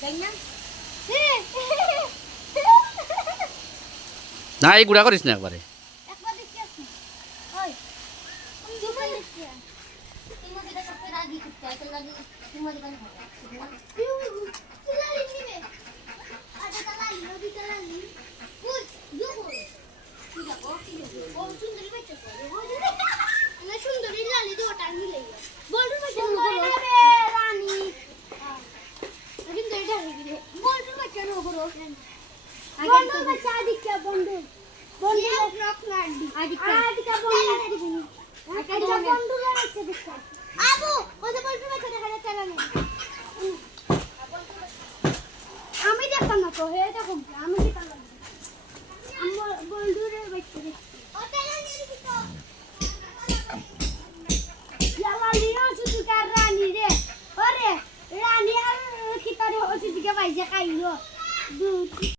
তাই না না এই গুড়া করিস না একবারে একবার দেখি আসি ওই আমি দুটো দেখছি তুমি যেটা করতে রাজি করতে আছে লাগি তুমি দোকান হবে তুলালি নিবে আচ্ছা তালাই নদী তালাই কই দুবো কি যাবো কি যাবো ও সুন্দরী বাচ্চা করে না সুন্দরী লালি দুটো মিলে বলর বাচ্চা রে রানী সুন্দরী ঢালি দিলে বলর বাচ্চা রোগরো বলর বাচ্চা আদিকা বন্ধু বন্ধু রক লাড্ডি আদিকা বন্ধু দিবি আদিকা বন্ধু লাগছে দেখো আবু ওদের বলর বাচ্চা দেখা যাচ্ছে না আমি দেখো না তো হে দেখো আমি কি পারলাম আমার বন্ধুরে বাচ্চা দেখো ও তেলা নিয়ে দিছো লালিও শুধু কার রানী রে ওরে রানী আর কি তারে হচ্ছে দিকে বাইজে খাইলো